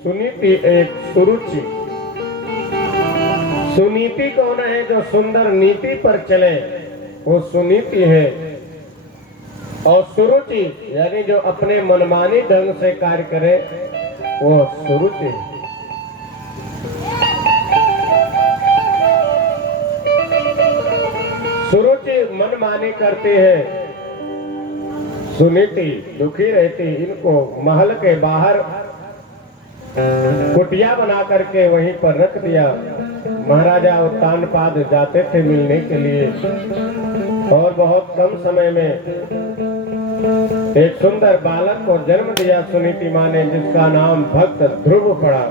सुनीति एक सुरुचि। सुनीति कौन है? जो सुंदर नीति पर चले वो सुनीति है। और सुरुचि यानी जो अपने मनमानी ढंग से कार्य करे वो सुरुचि है। सुरुचि मनमानी करती है, सुनीति दुखी रहती। इनको महल के बाहर कुटिया बना करके वहीं पर रख दिया। महाराजा उत्तानपाद जाते थे मिलने के लिए और बहुत कम समय में एक सुंदर बालक को जन्म दिया सुनीति माँ ने, जिसका नाम भक्त ध्रुव पड़ा।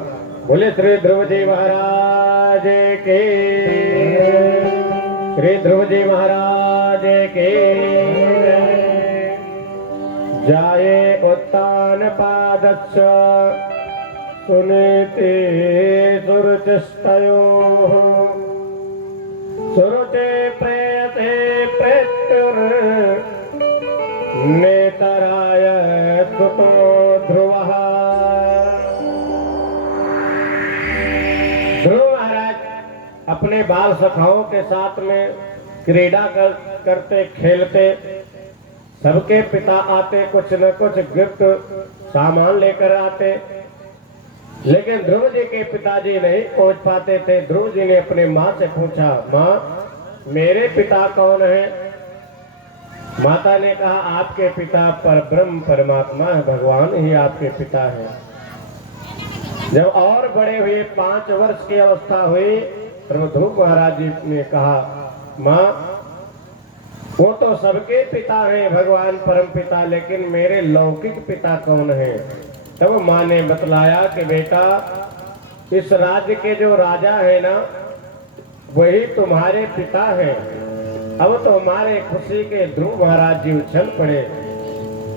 बोले श्री ध्रुव जी महाराज के, श्री ध्रुव जी महाराज के। जाये उत्तानपादस्य सुनीति सुरुचिस्तयोः, सुरुचि प्रेयते प्रेत्युर् नेतराय सुतो ध्रुवः। ध्रुव महाराज अपने बाल सखाओं के साथ में क्रीड़ा करते खेलते। सबके पिता आते, कुछ न कुछ गिफ्ट सामान लेकर आते, लेकिन ध्रुव जी के पिताजी नहीं पहुंच पाते थे। ध्रुव जी ने अपने माँ से पूछा, माँ मेरे पिता कौन है? माता ने कहा आपके पिता परब्रह्म परमात्मा है, भगवान ही आपके पिता है। जब और बड़े हुए 5 वर्ष की अवस्था हुई तो ध्रुव महाराज जी ने कहा, माँ वो तो सबके पिता हैं भगवान परम पिता, लेकिन मेरे लौकिक पिता कौन है? तब माँ ने बतलाया कि बेटा इस राज्य के जो राजा है ना वही तुम्हारे पिता हैं। अब तो हमारे खुशी के ध्रुव महाराज जी उछल पड़े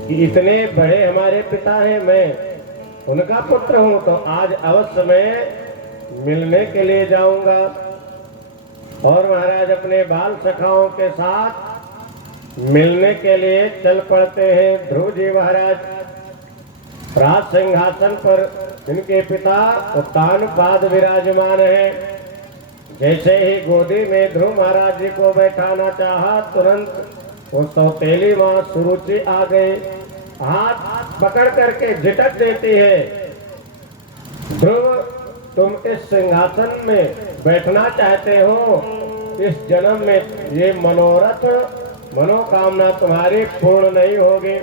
कि इतने बड़े हमारे पिता हैं, मैं उनका पुत्र हूं, तो आज अवश्य मैं मिलने के लिए जाऊंगा। और महाराज अपने बाल सखाओं के साथ मिलने के लिए चल पड़ते हैं। ध्रुव जी महाराज राज सिंहासन पर इनके पिता उत्तानपाद विराजमान है। जैसे ही गोदी में ध्रुव महाराज जी को बैठाना चाहा, तुरंत वो सौतेली माँ सुरुचि आ गई, हाथ पकड़ करके झिटक देती है। ध्रुव तुम इस सिंहासन में बैठना चाहते हो, इस जन्म में ये मनोरथ मनोकामना तुम्हारी पूर्ण नहीं होगी।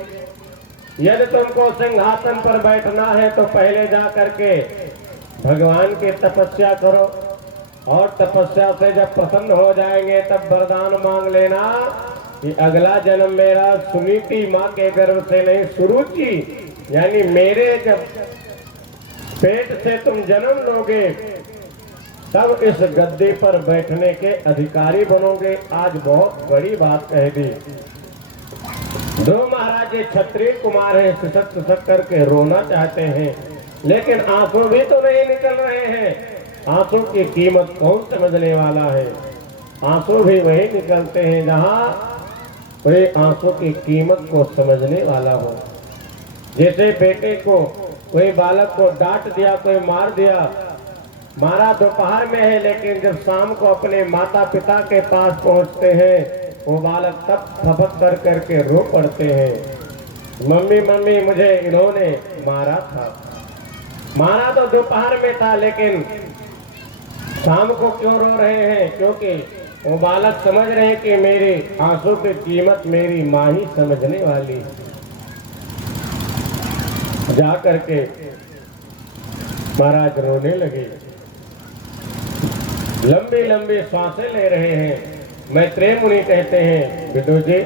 यदि तुमको सिंहासन पर बैठना है तो पहले जा करके भगवान की तपस्या करो, और तपस्या से जब प्रसन्न हो जाएंगे तब वरदान मांग लेना कि अगला जन्म मेरा सुनीति माँ के गर्भ से नहीं, सुरुचि यानी मेरे जब पेट से तुम जन्म लोगे तब इस गद्दी पर बैठने के अधिकारी बनोगे। आज बहुत बड़ी बात कह दी। ध्रुव महाराज ये क्षत्रिय कुमार है, सिसक सिसक करके रोना चाहते हैं, लेकिन आंसू भी तो नहीं निकल रहे हैं। आंसू की कीमत कौन समझने वाला है? आंसू भी वही निकलते हैं जहाँ कोई आंसू की कीमत को समझने वाला हो। जैसे बेटे को कोई बालक को डांट दिया, कोई मार दिया, मारा दोपहर में है, लेकिन जब शाम को अपने माता पिता के पास पहुंचते हैं वो बालक तब थपक कर करके रो पड़ते हैं, मम्मी मम्मी मुझे इन्होंने मारा था। मारा तो दोपहर में था, लेकिन शाम को क्यों रो रहे हैं? क्योंकि वो बालक समझ रहे हैं कि मेरे आंसू की कीमत मेरी माँ ही समझने वाली। जा करके महाराज रोने लगे, लंबी लंबी सांसें ले रहे हैं। मैत्रेय मुनि कहते हैं, विदुर जी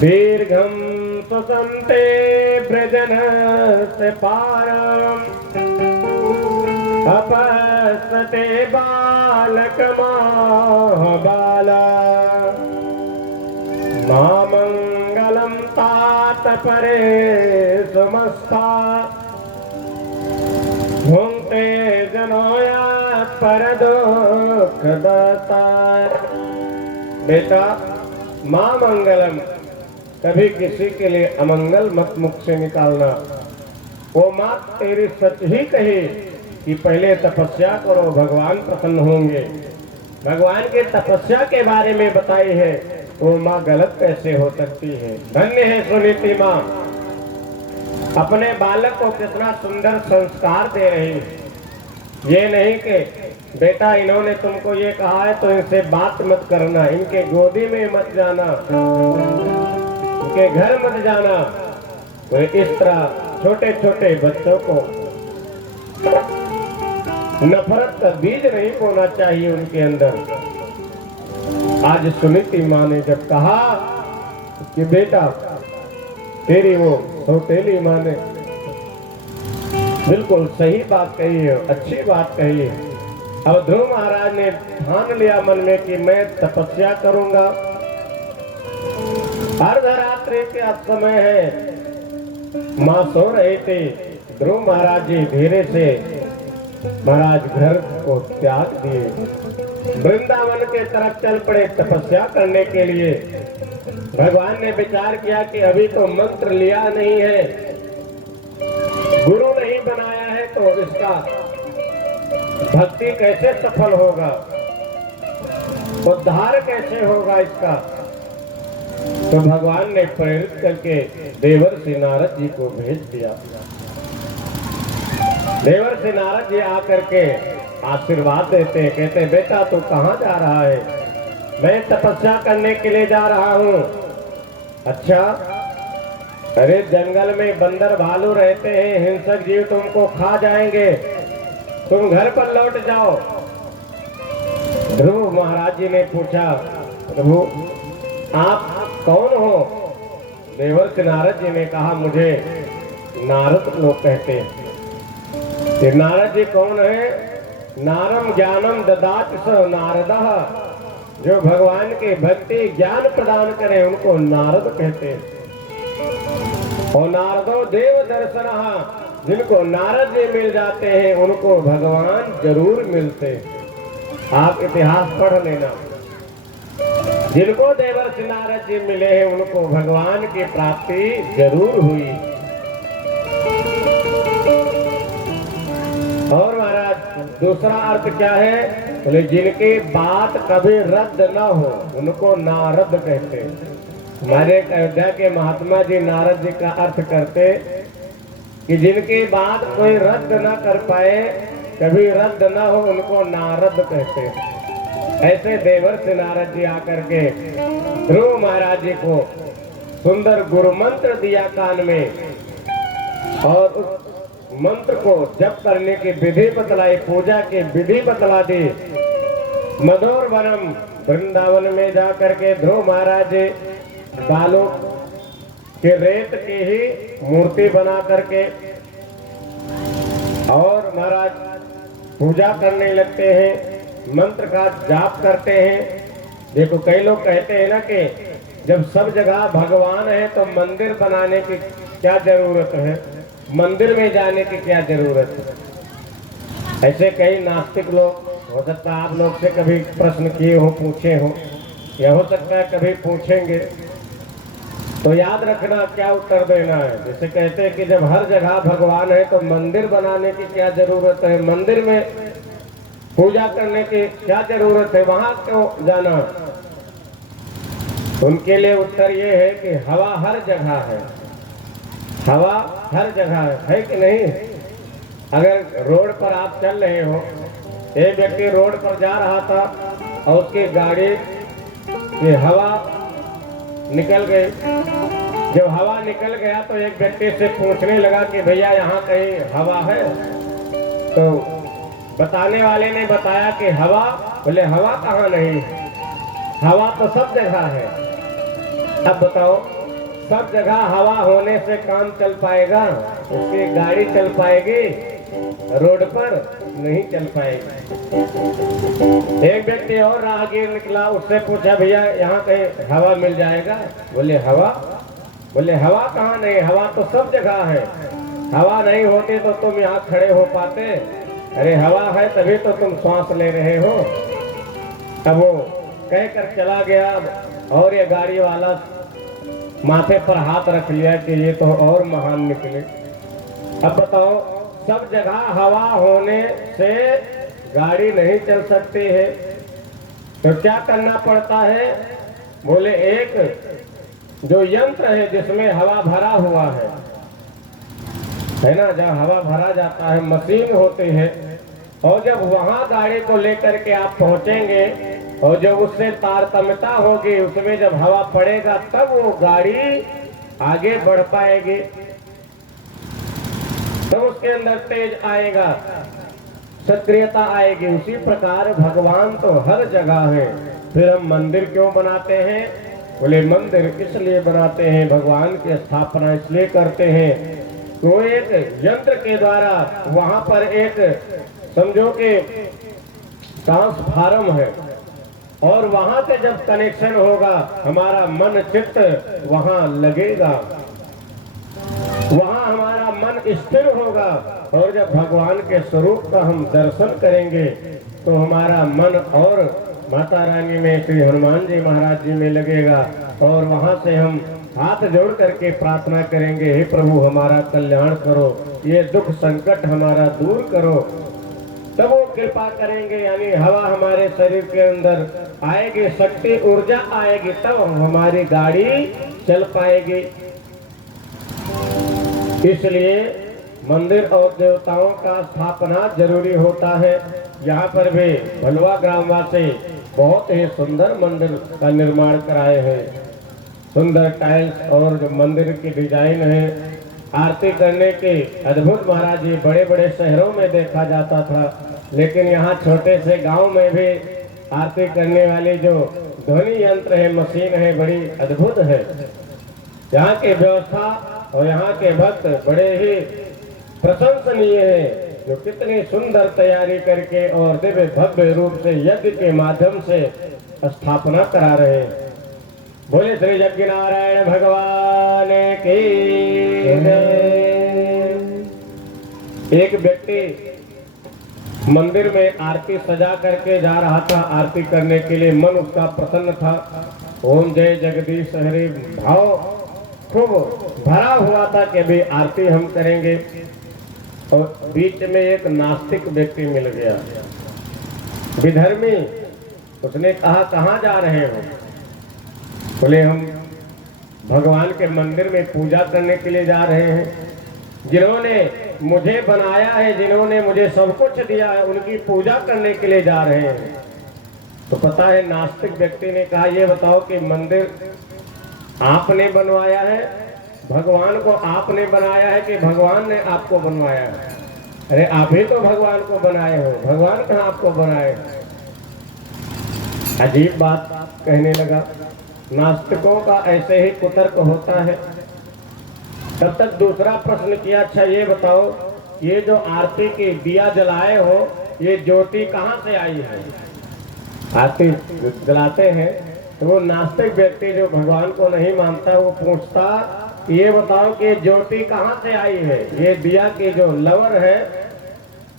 दीर्घम सुसंते ब्रजन से पारम अपसते बालक महाबाला मामंगलम तात परे समस्ता घूमते जनोया पर दुख दाता। बेटा मां मंगलम, कभी किसी के लिए अमंगल मत मुख से निकालना। वो माँ तेरी सच ही कही कि पहले तपस्या करो, भगवान प्रसन्न होंगे। भगवान के तपस्या के बारे में बताई है, वो माँ गलत कैसे हो सकती है। धन्य है सुनीति माँ, अपने बालक को कितना सुंदर संस्कार दे रही है। ये नहीं कि बेटा इन्होंने तुमको ये कहा है तो इनसे बात मत करना, इनके गोदी में मत जाना, इनके घर मत जाना। तो इस तरह छोटे छोटे बच्चों को नफरत का बीज नहीं बोना चाहिए उनके अंदर। आज सुनीति माँ ने जब कहा कि बेटा तेरी वो सौतेली माँ ने बिल्कुल सही बात कही है, अच्छी बात कही है। अब ध्रुव महाराज ने ठान लिया मन में कि मैं तपस्या करूंगा। अर्धरात्रि के समय है, माँ सो रहे थे। ध्रुव महाराज जी धीरे से महाराज घर को त्याग दिए, वृंदावन के तरफ चल पड़े तपस्या करने के लिए। भगवान ने विचार किया कि अभी तो मंत्र लिया नहीं है, गुरु नहीं बनाया है, तो इसका भक्ति कैसे सफल होगा, उद्धार कैसे होगा इसका। तो भगवान ने प्रेरित करके देवर्षि नारद जी को भेज दिया। देवर्षि नारद जी आकर के आशीर्वाद देते हैं, कहते हैं बेटा तू कहाँ जा रहा है? मैं तपस्या करने के लिए जा रहा हूँ। अच्छा, अरे जंगल में बंदर भालू रहते हैं, हिंसक जीव तुमको खा जाएंगे, तुम घर पर लौट जाओ। ध्रुव महाराज जी ने पूछा प्रभु आप कौन हो? देवर्षि नारद जी ने कहा मुझे नारद लोग कहते हैं। कि नारद जी कौन है? नारम ज्ञानम ददात स नारदः, जो भगवान के भक्ति ज्ञान प्रदान करें उनको नारद कहते हैं। और नारदो देव दर्शन, जिनको नारद जी मिल जाते हैं उनको भगवान जरूर मिलते हैं। आप इतिहास पढ़ लेना, जिनको देवर्षि नारद जी मिले हैं उनको भगवान की प्राप्ति जरूर हुई। और महाराज दूसरा अर्थ क्या है? बोले जिनकी बात कभी रद्द न हो उनको नारद कहते हैं। हमारे अयोध्या के महात्मा जी नारद जी का अर्थ करते कि जिनकी बात कोई रद्द न कर पाए, कभी रद्द न हो, उनको नारद कहते हैं। ऐसे देवर्षि नारद जी आकर के ध्रुव महाराज जी को सुंदर गुरु मंत्र दिया कान में, और उस मंत्र को जप करने की विधि बतलाई, पूजा की विधि बतला दी। मधुर वनम वृंदावन में जाकर के ध्रुव महाराज जी बालों के रेत की ही मूर्ति बना करके और महाराज पूजा करने लगते हैं, मंत्र का जाप करते हैं। देखो कई लोग कहते हैं ना कि जब सब जगह भगवान है तो मंदिर बनाने की क्या जरूरत है, मंदिर में जाने की क्या जरूरत है। ऐसे कई नास्तिक लोग, हो सकता है आप लोग से कभी प्रश्न किए हो, पूछे हो, या हो सकता है कभी पूछेंगे, तो याद रखना क्या उत्तर देना है। जैसे कहते हैं कि जब हर जगह भगवान है तो मंदिर बनाने की क्या जरूरत है, मंदिर में पूजा करने की क्या जरूरत है, वहां क्यों जाना। उनके लिए उत्तर ये है कि हवा हर जगह है, हवा हर जगह है कि नहीं। अगर रोड पर आप चल रहे हो, एक व्यक्ति रोड पर जा रहा था और उसकी गाड़ी की हवा निकल गई। जब हवा निकल गया तो एक व्यक्ति से पूछने लगा कि भैया यहाँ कहीं हवा है? तो बताने वाले ने बताया कि हवा, बोले हवा कहाँ नहीं, हवा तो सब जगह है। अब बताओ सब जगह हवा होने से काम चल पाएगा? उसकी गाड़ी चल पाएगी? रोड पर नहीं चल पाएगी। एक व्यक्ति और राहगीर निकला, उससे पूछा भैया यहाँ कहीं हवा मिल जाएगा? बोले हवा, बोले हवा कहाँ नहीं, हवा तो सब जगह है। हवा नहीं होती तो तुम यहाँ खड़े हो पाते? अरे हवा है तभी तो तुम सांस ले रहे हो। तब वो कहकर चला गया और ये गाड़ी वाला माथे पर हाथ रख लिया कि ये तो और महान निकले। अब बताओ, सब जगह हवा होने से गाड़ी नहीं चल सकती है, तो क्या करना पड़ता है? बोले एक जो यंत्र है जिसमें हवा भरा हुआ है ना, जब हवा भरा जाता है, मशीन होती है, और जब वहां गाड़ी को लेकर के आप पहुंचेंगे और जब उससे तारतम्यता होगी, उसमें जब हवा पड़ेगा तब वो गाड़ी आगे बढ़ पाएगी, तो उसके अंदर तेज आएगा, सक्रियता आएगी। उसी प्रकार भगवान तो हर जगह है, फिर हम मंदिर क्यों बनाते हैं? बोले मंदिर इसलिए बनाते हैं, भगवान की स्थापना इसलिए करते हैं, तो एक यंत्र के द्वारा वहां पर एक समझो कि ट्रांसफार्म है, और वहां से जब कनेक्शन होगा हमारा मन चित्त वहां लगेगा, वहां हमारा मन स्थिर होगा, और जब भगवान के स्वरूप का हम दर्शन करेंगे तो हमारा मन और माता रानी में, श्री हनुमान जी महाराज जी में लगेगा, और वहां से हम हाथ जोड़ करके प्रार्थना करेंगे, हे प्रभु हमारा कल्याण करो, ये दुख संकट हमारा दूर करो, तब वो कृपा करेंगे। यानी हवा हमारे शरीर के अंदर आएगी, शक्ति ऊर्जा आएगी, तब हमारी गाड़ी चल पाएगी। इसलिए मंदिर और देवताओं का स्थापना जरूरी होता है। यहाँ पर भी भलवा ग्रामवासी बहुत ही सुंदर मंदिर का निर्माण कराए हैं, सुंदर टाइल्स और जो मंदिर की डिजाइन है, आरती करने के अद्भुत। महाराज जी बड़े बड़े शहरों में देखा जाता था, लेकिन यहाँ छोटे से गांव में भी आरती करने वाली जो ध्वनि यंत्र है, मशीन है, बड़ी अद्भुत है। यहाँ की व्यवस्था और यहाँ के भक्त बड़े ही प्रशंसनीय है, जो कितनी सुंदर तैयारी करके और दिव्य भव्य रूप से यज्ञ के माध्यम से स्थापना करा रहे हैं। बोले श्री यज्ञ नारायण भगवान की जय। एक व्यक्ति मंदिर में आरती सजा करके जा रहा था, आरती करने के लिए मन उसका प्रसन्न था, ओम जय जगदीश हरि भाव खूब भरा हुआ था कि अभी आरती हम करेंगे। और बीच में एक नास्तिक व्यक्ति मिल गया, विधर्मी। उसने कहा कहाँ जा रहे हो? बोले हम भगवान के मंदिर में पूजा करने के लिए जा रहे हैं, जिन्होंने मुझे बनाया है, जिन्होंने मुझे सब कुछ दिया है, उनकी पूजा करने के लिए जा रहे हैं। तो पता है नास्तिक व्यक्ति ने कहा ये बताओ कि मंदिर आपने बनवाया है, भगवान को आपने बनाया है कि भगवान ने आपको बनवाया है? अरे आप ही तो भगवान को बनाए हो, भगवान कहाँ आपको बनाए? अजीब बात कहने लगा। नास्तिकों का ऐसे ही कुतर्क होता है। तब तक दूसरा प्रश्न किया, अच्छा ये बताओ, ये जो आरती की दिया जलाए हो, ये ज्योति कहाँ से आई है? आरती जलाते हैं तो वो नास्तिक व्यक्ति जो भगवान को नहीं मानता, वो पूछता ये बताओ कि ज्योति कहाँ से आई है, ये दिया की जो लवर है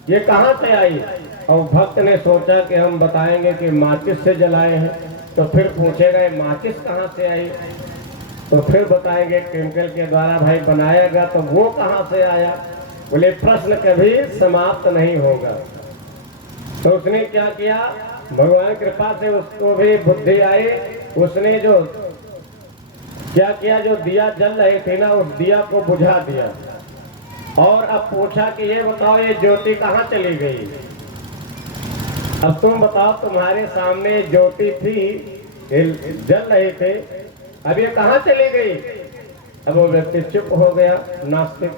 ये कहाँ से आई? और भक्त ने सोचा कि हम बताएंगे कि माचिस से जलाए हैं, तो फिर पूछेगा ये माचिस कहाँ से आई, तो फिर बताएंगे केमिकल के द्वारा भाई बनाया गया, तो वो कहाँ से आया? बोले प्रश्न कभी समाप्त नहीं होगा। तो उसने क्या किया, भगवान कृपा से उसको भी बुद्धि आई, उसने जो क्या किया, जो दिया जल रही थी ना, उस दिया को बुझा दिया, और अब पूछा कि ये बताओ ये ज्योति कहाँ चली गई? अब तुम बताओ, तुम्हारे सामने ज्योति थी, जल रही थे, अब ये कहाँ चली गई? अब वो व्यक्ति चुप हो गया, नास्तिक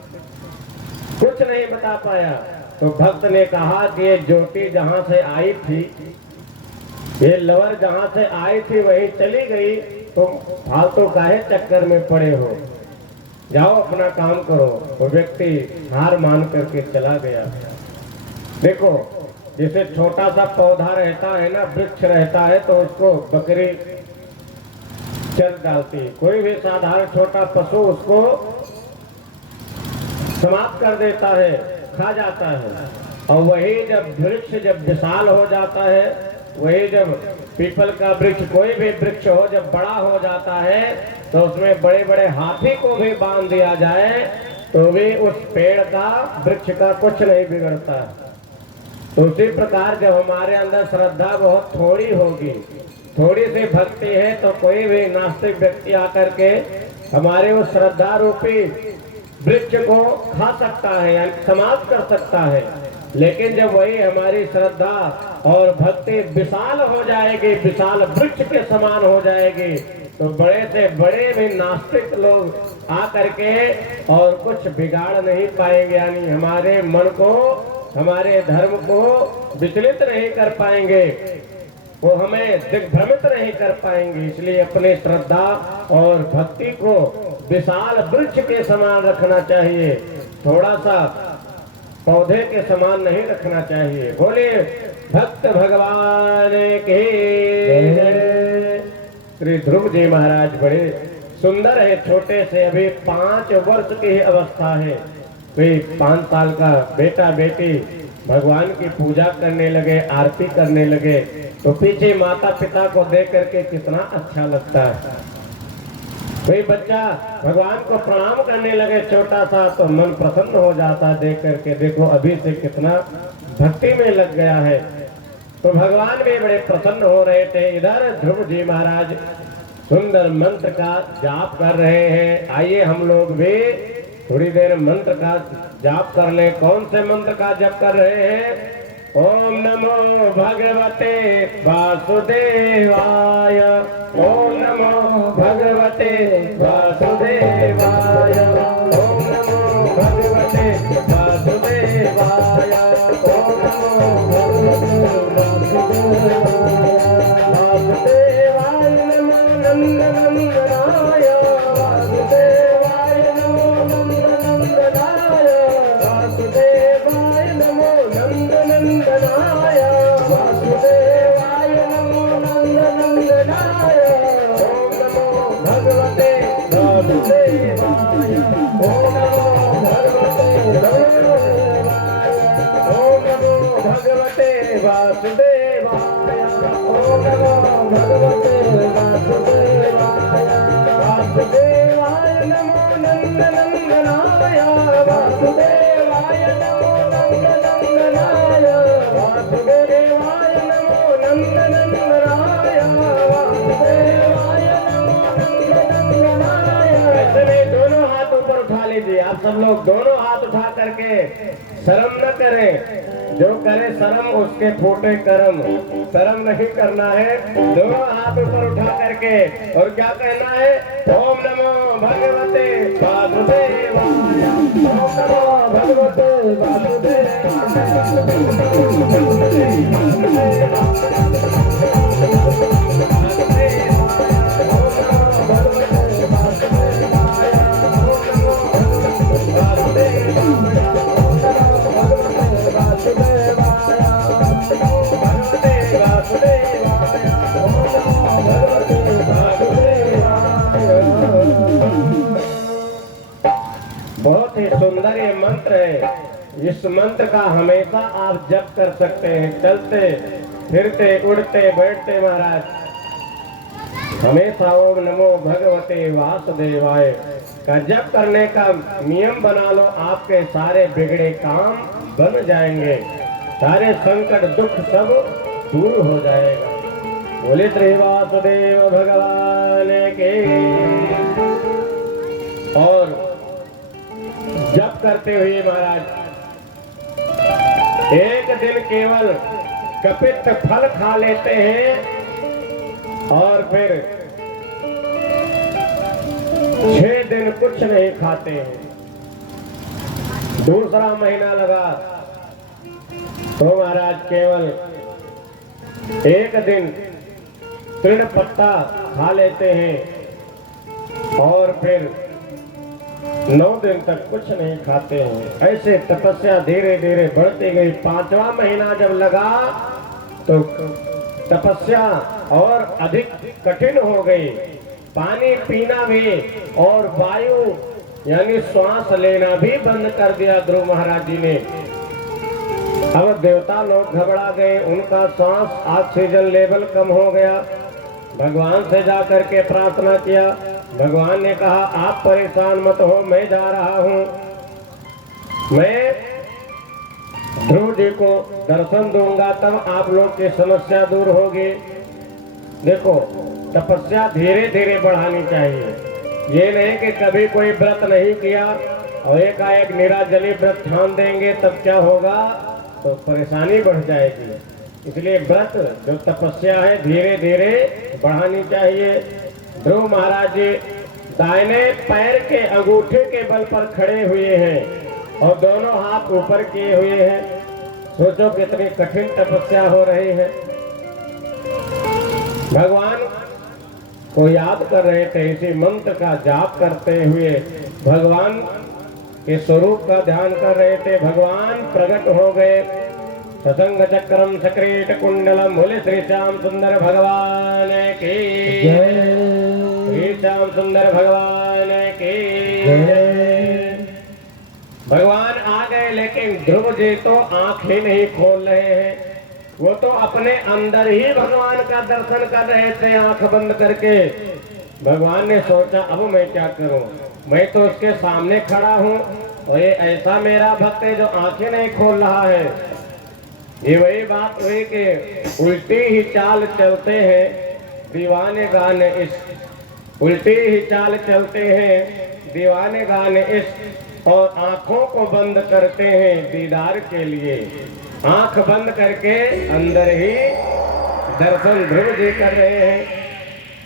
कुछ नहीं बता पाया। तो भक्त ने कहा कि ये ज्योति जहाँ से आई थी, ये लवर जहाँ से आई थी वही चली गई, तुम फालतू काहे चक्कर में पड़े हो, जाओ अपना काम करो। वो व्यक्ति हार मान करके चला गया। देखो जैसे छोटा सा पौधा रहता है ना, वृक्ष रहता है, तो उसको बकरी चर डालती है, कोई भी साधारण छोटा पशु उसको समाप्त कर देता है, खा जाता है। और वही जब वृक्ष जब विशाल हो जाता है, वही जब पीपल का वृक्ष, कोई भी वृक्ष हो, जब बड़ा हो जाता है, तो उसमें बड़े बड़े हाथी को भी बांध दिया जाए तो भी उस पेड़ का, वृक्ष का कुछ नहीं बिगड़ता। तो उसी प्रकार जब हमारे अंदर श्रद्धा बहुत थोड़ी होगी, थोड़ी सी भक्ति है, तो कोई भी नास्तिक व्यक्ति आकर के हमारे उस श्रद्धा रूपी वृक्ष को खा सकता है, यानी समाप्त कर सकता है। लेकिन जब वही हमारी श्रद्धा और भक्ति विशाल हो जाएगी, विशाल वृक्ष के समान हो जाएगी, तो बड़े से बड़े भी नास्तिक लोग आकर के और कुछ बिगाड़ नहीं पाएंगे, यानी हमारे मन को, हमारे धर्म को विचलित नहीं कर पाएंगे, वो हमें दिग्भ्रमित नहीं कर पाएंगे। इसलिए अपनी श्रद्धा और भक्ति को विशाल वृक्ष के समान रखना चाहिए, थोड़ा सा पौधे के समान नहीं रखना चाहिए। बोलिए भक्त भगवान के। श्री ध्रुव जी महाराज बड़े सुंदर है, छोटे से, अभी 5 वर्ष की ही अवस्था है। कोई 5 साल का बेटा बेटी भगवान की पूजा करने लगे, आरती करने लगे, तो पीछे माता पिता को देख करके कितना अच्छा लगता है। कोई बच्चा भगवान को प्रणाम करने लगे छोटा सा, तो मन प्रसन्न हो जाता देख करके, देखो अभी से कितना भक्ति में लग गया है। तो भगवान भी बड़े प्रसन्न हो रहे थे। इधर ध्रुव जी महाराज सुंदर मंत्र का जाप कर रहे हैं। आइए हम लोग भी थोड़ी देर मंत्र का जाप कर ले। कौन से मंत्र का जप कर रहे हैं? ओम नमो भगवते वासुदेवाय, ओम नमो भगवते वासुदेवाय, ओम नमो भगवते वासुदेवाय, ओम नमो भगवते वासुदेवाय, नमो नंदनंदनाय, वासुदेवाय नमो नंदनंदनाय, वासुदेवाय नमो नंदनंदनाय, वासुदेवाय नमो नंदनंदनाय, ओम नमो भगवते वासुदेवाय, ओम नमो भगवते वासुदेवाय, ओम नमो भगवते वासुदेवाय, ओम नमो भगवते वासुदेवाय, वासुदेवाय नमो नंदनंदनाय, वासुदेवाय नमो नंदनंदनाय, वासुदेवाय नमो नंदनंदनाय, वासुदेवाय नमो नंदनंदनाय। ऐसे में दोनों हाथ ऊपर उठा लीजिए। आप सब लोग दोनों हाथ उठा करके शर्म न करें, जो करे शर्म उसके फूटे कर्म। शर्म नहीं करना है, दोनों हाथ ऊपर उठा करके, और क्या कहना है? ओम नमो भगवते वासुदेवाय, ओम नमो भगवते बहुत ही सुंदर ये मंत्र है। इस मंत्र का हमेशा आप जप कर सकते हैं, चलते फिरते उड़ते बैठते महाराज हमेशा ओम नमो भगवते वासुदेवाय का जप करने का नियम बना लो। आपके सारे बिगड़े काम बन जाएंगे, सारे संकट दुख सब दूर हो जाएगा। बोले श्री वासुदेव भगवान के। और जप करते हुए महाराज एक दिन केवल कपित फल खा लेते हैं और फिर 6 दिन कुछ नहीं खाते हैं। दूसरा महीना लगा तो महाराज केवल एक दिन तृण पत्ता खा लेते हैं और फिर 9 दिन तक कुछ नहीं खाते हैं। ऐसे तपस्या धीरे धीरे बढ़ती गई। 5वां महीना जब लगा तो तपस्या और अधिक कठिन हो गई। पानी पीना भी और वायु यानी श्वास लेना भी बंद कर दिया ध्रुव महाराज जी ने। अब देवता लोग घबरा गए, उनका श्वास ऑक्सीजन लेवल कम हो गया। भगवान से जा करके प्रार्थना किया। भगवान ने कहा आप परेशान मत हो, मैं जा रहा हूँ। मैं ध्रुव जी को दर्शन दूंगा तब आप लोग की समस्या दूर होगी। देखो, तपस्या धीरे धीरे बढ़ानी चाहिए। ये नहीं कि कभी कोई व्रत नहीं किया और एकाएक निराजली व्रत ठान देंगे तब क्या होगा, तो परेशानी बढ़ जाएगी। इसलिए व्रत जो तपस्या है धीरे धीरे बढ़ानी चाहिए। ध्रुव महाराज जी दाहिने पैर के अंगूठे के बल पर खड़े हुए हैं और दोनों हाथ ऊपर किए हुए हैं। सोचो कितनी कठिन तपस्या हो रही है। भगवान को याद कर रहे थे, इसी मंत्र का जाप करते हुए भगवान के स्वरूप का ध्यान कर रहे थे। भगवान प्रकट हो गए। सतंग चक्रम सक्रीट कुंडलम बोले श्री श्याम सुंदर भगवान की जय। श्री श्याम सुंदर भगवान की जय। भगवान आ गए, लेकिन ध्रुव जी तो आंख ही नहीं खोल रहे हैं। वो तो अपने अंदर ही भगवान का दर्शन कर रहे थे आंख बंद करके। भगवान ने सोचा अब मैं क्या करूं, मैं तो उसके सामने खड़ा हूं और ये ऐसा मेरा भक्त है जो आंखें नहीं खोल रहा है। ये वही बात हुई कि उल्टी ही चाल चलते हैं दीवाने गाने इश्क, उल्टी ही चाल चलते हैं दीवाने गाने इश्क, और आंखों को बंद करते हैं दीदार के लिए। आंख बंद करके अंदर ही दर्शन ध्रुव जी कर रहे हैं।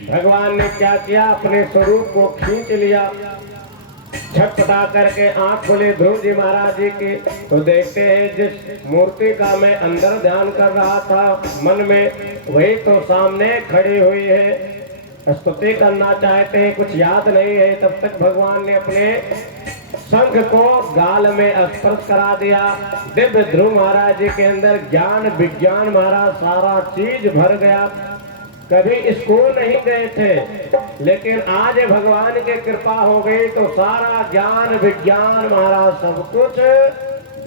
भगवान ने क्या किया, अपने स्वरूप को खींच लिया। छटपटा करके आंख खोले ध्रुव जी महाराज जी की, तो देखते हैं जिस मूर्ति का मैं अंदर ध्यान कर रहा था मन में, वही तो सामने खड़ी हुई है। स्तुति करना चाहते हैं, कुछ याद नहीं है। तब तक भगवान ने अपने शंख को गाल में स्पर्श करा दिया। दिव्य ध्रुव महाराज जी के अंदर ज्ञान विज्ञान महाराज सारा चीज भर गया। कभी स्कूल नहीं गए थे, लेकिन आज भगवान की कृपा हो गई तो सारा ज्ञान विज्ञान महाराज सब कुछ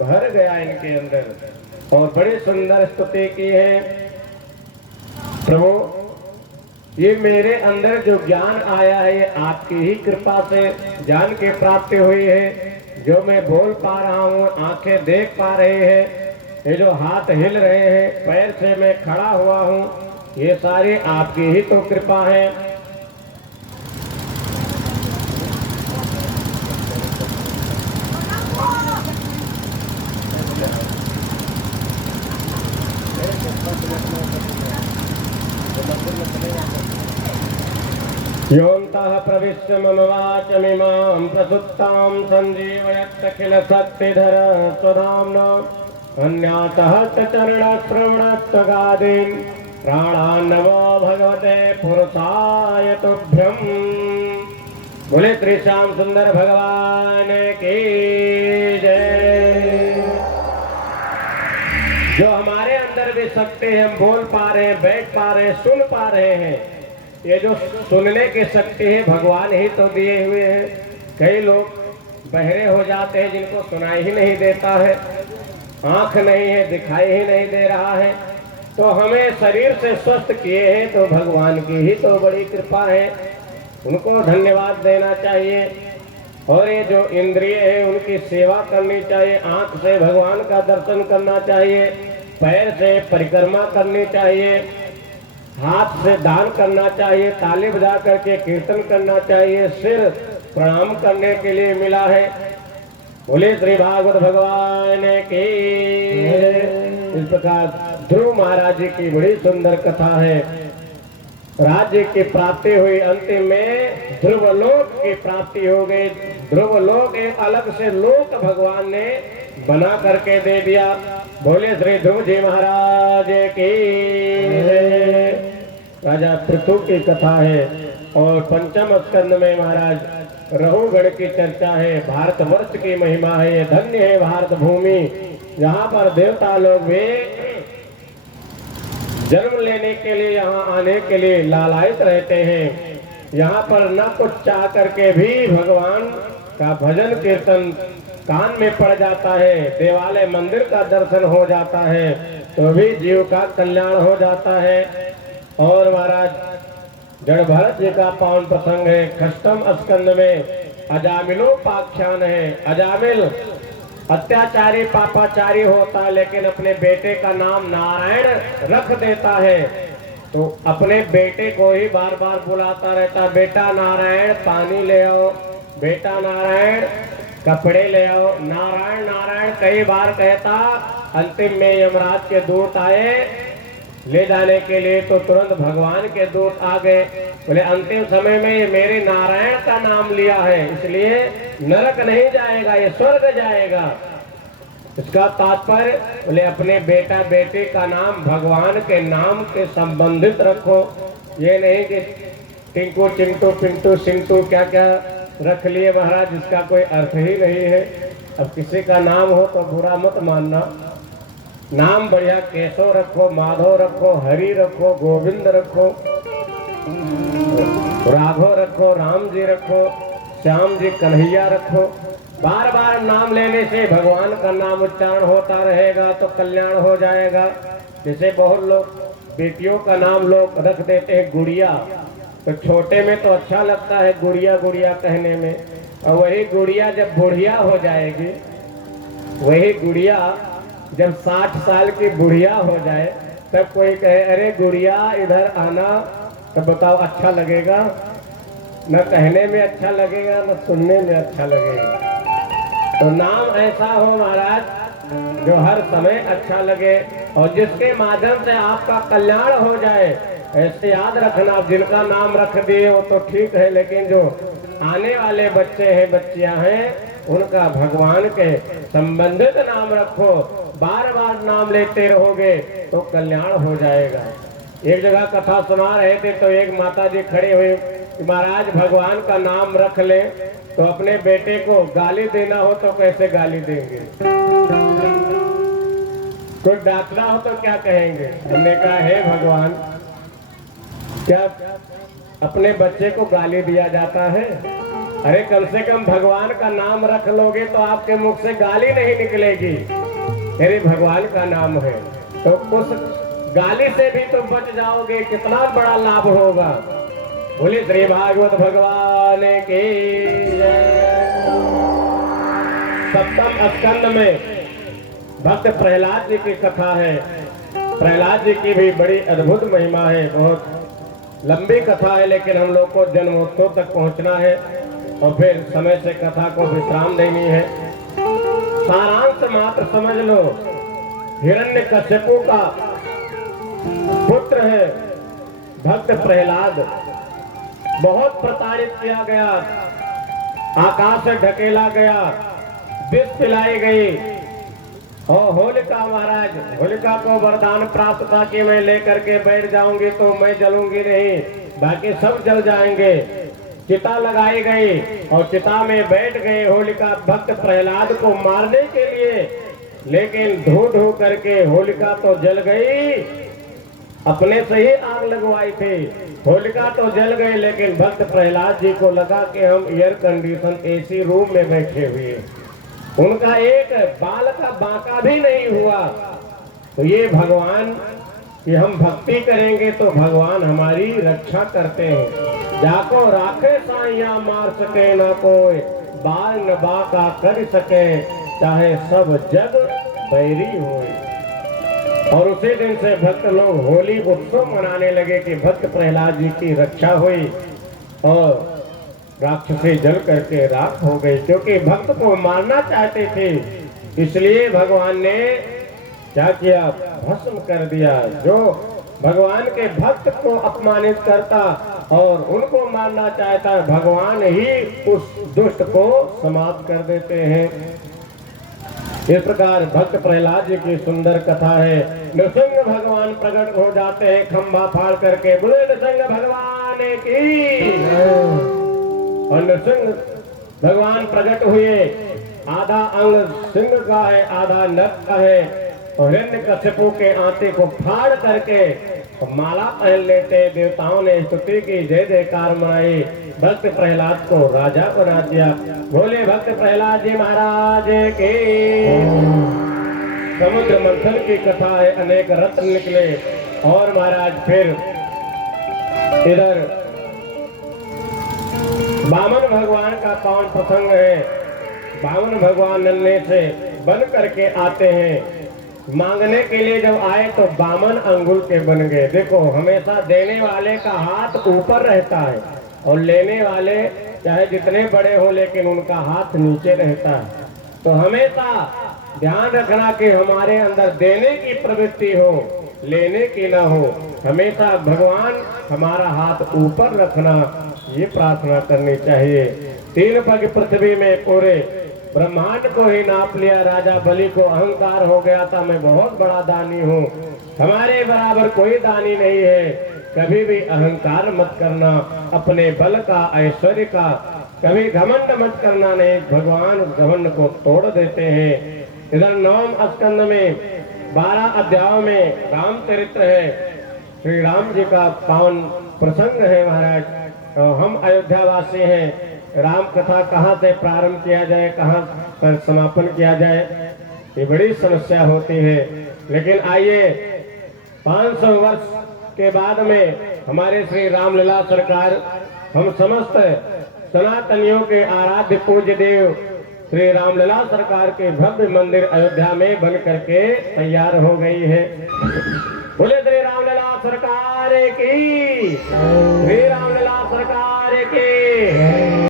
भर गया इनके अंदर। और बड़ी सुंदर स्तुति की है, प्रभु ये मेरे अंदर जो ज्ञान आया है ये आपकी ही कृपा से ज्ञान की प्राप्ति हुई है। जो मैं बोल पा रहा हूँ, आंखें देख पा रहे हैं, ये जो हाथ हिल रहे हैं, पैर से मैं खड़ा हुआ हूँ, ये सारी आपकी ही तो कृपा है। योऽन्तः प्रविश्य मम वाचमिमां प्रसुप्तां सञ्जीवयत्यखिल शक्तिधर स्वधाम्ना अन्यातः च चरणश्रवणत्वगादीन् प्राणान्नमो भगवते पुरुषाय तुभ्यम्। बोले श्री श्याम सुंदर भगवान की जय। जो हमारे अंदर भी शक्ति है, हम बोल पा रहे हैं, बैठ पा रहे हैं, सुन पा रहे हैं, ये जो सुनने की शक्ति है भगवान ही तो दिए हुए हैं। कई लोग बहरे हो जाते हैं जिनको सुनाई ही नहीं देता है, आंख नहीं है, दिखाई ही नहीं दे रहा है। तो हमें शरीर से स्वस्थ किए हैं तो भगवान की ही तो बड़ी कृपा है, उनको धन्यवाद देना चाहिए। और ये जो इंद्रिय है उनकी सेवा करनी चाहिए। आंख से भगवान का दर्शन करना चाहिए, पैर से परिक्रमा करनी चाहिए, हाथ से दान करना चाहिए, ताली बजा करके कीर्तन करना चाहिए, सिर प्रणाम करने के लिए मिला है। बोले श्री भागवत भगवान की। इस प्रकार ध्रुव महाराज जी की बड़ी सुंदर कथा है। राज्य की प्राप्ति हुई, अंतिम में ध्रुवलोक की प्राप्ति हो गई। ध्रुवलोक एक अलग से लोक भगवान ने बना करके दे दिया। बोले श्री ध्रुव जी महाराज की। राजा पृथु की कथा है और पंचम स्कंद में महाराज रहुगण की चर्चा है। भारतवर्ष की महिमा है, ये धन्य है भारत भूमि, यहाँ पर देवता लोग भी जन्म लेने के लिए, यहाँ आने के लिए लालायित रहते हैं। यहाँ पर न कुछ चाह करके भी भगवान का भजन कीर्तन कान में पड़ जाता है, देवालय मंदिर का दर्शन हो जाता है, तो भी जीव का कल्याण हो जाता है। और महाराज जड़ भरत जी का पावन प्रसंग है। खष्टम स्कंद में अजामिलोपाख्यान है। अजामिल अत्याचारी पापाचारी होता है, लेकिन अपने बेटे का नाम नारायण रख देता है, तो अपने बेटे को ही बार बार बुलाता रहता, बेटा नारायण पानी ले आओ, बेटा नारायण कपड़े ले आओ, नारायण नारायण कई बार कहता। अंतिम में यमराज के दूत आए ले जाने के लिए, तो तुरंत भगवान के दूत आ गए। बोले अंतिम समय में ये मेरे नारायण का नाम लिया है, इसलिए नरक नहीं जाएगा, ये स्वर्ग जाएगा। इसका तात्पर्य बोले अपने बेटा बेटी का नाम भगवान के नाम के संबंधित रखो, ये नहीं कि टिंकू चिंटू पिंटू सिंटू क्या क्या रख लिए महाराज, जिसका कोई अर्थ ही नहीं है। अब किसी का नाम हो तो बुरा मत मानना, नाम बढ़िया केशव रखो, माधव रखो, हरि रखो, गोविंद रखो, राघव रखो, राम जी रखो, श्याम जी कन्हैया रखो। बार बार नाम लेने से भगवान का नाम उच्चारण होता रहेगा तो कल्याण हो जाएगा। जैसे बहुत लोग बेटियों का नाम लोग रख देते हैं गुड़िया, तो छोटे में तो अच्छा लगता है गुड़िया गुड़िया कहने में, और वही गुड़िया जब बुढ़िया हो जाएगी, वही गुड़िया जब 60 साल की बुढ़िया हो जाए, तब कोई कहे अरे गुड़िया इधर आना, तो बताओ अच्छा लगेगा? न कहने में अच्छा लगेगा, न सुनने में अच्छा लगेगा। तो नाम ऐसा हो महाराज जो हर समय अच्छा लगे और जिसके माध्यम से आपका कल्याण हो जाए। ऐसे याद रखना, जिनका नाम रख दिए वो तो ठीक है, लेकिन जो आने वाले बच्चे हैं बच्चियां हैं, उनका भगवान के संबंधित नाम रखो। बार बार नाम लेते रहोगे तो कल्याण हो जाएगा। एक जगह कथा सुना रहे थे तो एक माता जी खड़ी हुई, महाराज भगवान का नाम रख ले तो अपने बेटे को गाली देना हो तो कैसे गाली देंगे? कोई डांटना हो तो क्या कहेंगे? हमने कहा हे भगवान, क्या अपने बच्चे को गाली दिया जाता है? अरे कम से कम भगवान का नाम रख लोगे तो आपके मुख से गाली नहीं निकलेगी। मेरे भगवान का नाम है तो उस गाली से भी तुम बच जाओगे, कितना बड़ा लाभ होगा। बोले श्री भागवत भगवान की जय। सप्तम स्कंद में भक्त प्रहलाद जी की कथा है। प्रहलाद जी की भी बड़ी अद्भुत महिमा है, बहुत लंबी कथा है, लेकिन हम लोग को जन्मोत्सव तक पहुंचना है और फिर समय से कथा को विश्राम देनी है। सारांश मात्र समझ लो, हिरण्यकश्यपु का पुत्र है भक्त प्रहलाद, बहुत प्रताड़ित किया गया, आकाश से ढकेला गया, विष पिलाई गई। और होलिका महाराज, होलिका को वरदान प्राप्त था कि मैं लेकर के बैठ जाऊंगी तो मैं जलूंगी नहीं, बाकी सब जल जाएंगे। चिता लगाई गई और चिता में बैठ गए होलिका भक्त प्रहलाद को मारने के लिए, लेकिन धू धू करके होलिका तो जल गई। अपने से ही आग लगवाई थी, होलिका तो जल गई, लेकिन भक्त प्रहलाद जी को लगा कि हम एयर कंडीशन एसी रूम में बैठे हुए, उनका एक बाल का बांका भी नहीं हुआ। तो ये भगवान कि हम भक्ति करेंगे तो भगवान हमारी रक्षा करते हैं। जाको राखे साइया मार सके ना कोई, बाल न बाका कर सके, चाहे सब जग बैरी होए। और उसी दिन से भक्त लोग होली उत्सव मनाने लगे कि भक्त प्रहलाद जी की रक्षा हुई और राक्षसी जल करके राख हो गई, क्योंकि भक्त को मारना चाहते थे। इसलिए भगवान ने क्या किया? भस्म कर दिया। जो भगवान के भक्त को अपमानित करता और उनको मारना चाहता है, भगवान ही उस दुष्ट को समाप्त कर देते हैं। इस प्रकार भक्त प्रहलाद जी की सुंदर कथा है। नृसिंह भगवान प्रकट हो जाते हैं खंभा फाड़ करके, बोले नृसिंह भगवान की। और नृसिंह भगवान प्रकट हुए, आधा अंग सिंह का है, आधा नर का है, और हिरण्यकश्यपु के आंते को फाड़ करके माला पहन लेते। देवताओं ने स्तुति की, जय जयकार मनाई, भक्त प्रहलाद को राजा बना दिया। बोले भक्त प्रहलाद जी महाराज के। समुद्र मंथन की कथा है, अनेक रत्न निकले। और महाराज फिर इधर वामन भगवान का कौन प्रसंग है? वामन भगवान नन्हे से बन करके आते हैं। मांगने के लिए जब आए तो बामन अंगुल के बन गए। देखो, हमेशा देने वाले का हाथ ऊपर रहता है और लेने वाले चाहे जितने बड़े हो लेकिन उनका हाथ नीचे रहता है। तो हमेशा ध्यान रखना कि हमारे अंदर देने की प्रवृत्ति हो, लेने की ना हो। हमेशा भगवान हमारा हाथ ऊपर रखना, ये प्रार्थना करनी चाहिए। 3 पग पृथ्वी में कोरे, ब्रह्मांड को ही नाप लिया। राजा बलि को अहंकार हो गया था, मैं बहुत बड़ा दानी हूँ, हमारे बराबर कोई दानी नहीं है। कभी भी अहंकार मत करना, अपने बल का, ऐश्वर्य का कभी घमंड मत करना। नहीं, भगवान घमंड को तोड़ देते हैं। इधर 9वें स्कंद में 12 अध्यायों में राम चरित्र है। श्री राम जी का पावन प्रसंग है महाराज। तो हम अयोध्यावासी हैं, राम कथा कहाँ से प्रारंभ किया जाए, कहाँ पर समापन किया जाए, ये बड़ी समस्या होती है। लेकिन आइए, 500 वर्ष के बाद में हमारे श्री रामलला सरकार, हम समस्त सनातनियों के आराध्य पूज्य देव श्री रामलला सरकार के भव्य मंदिर अयोध्या में बन करके तैयार हो गई है। बोले श्री रामलला सरकार की।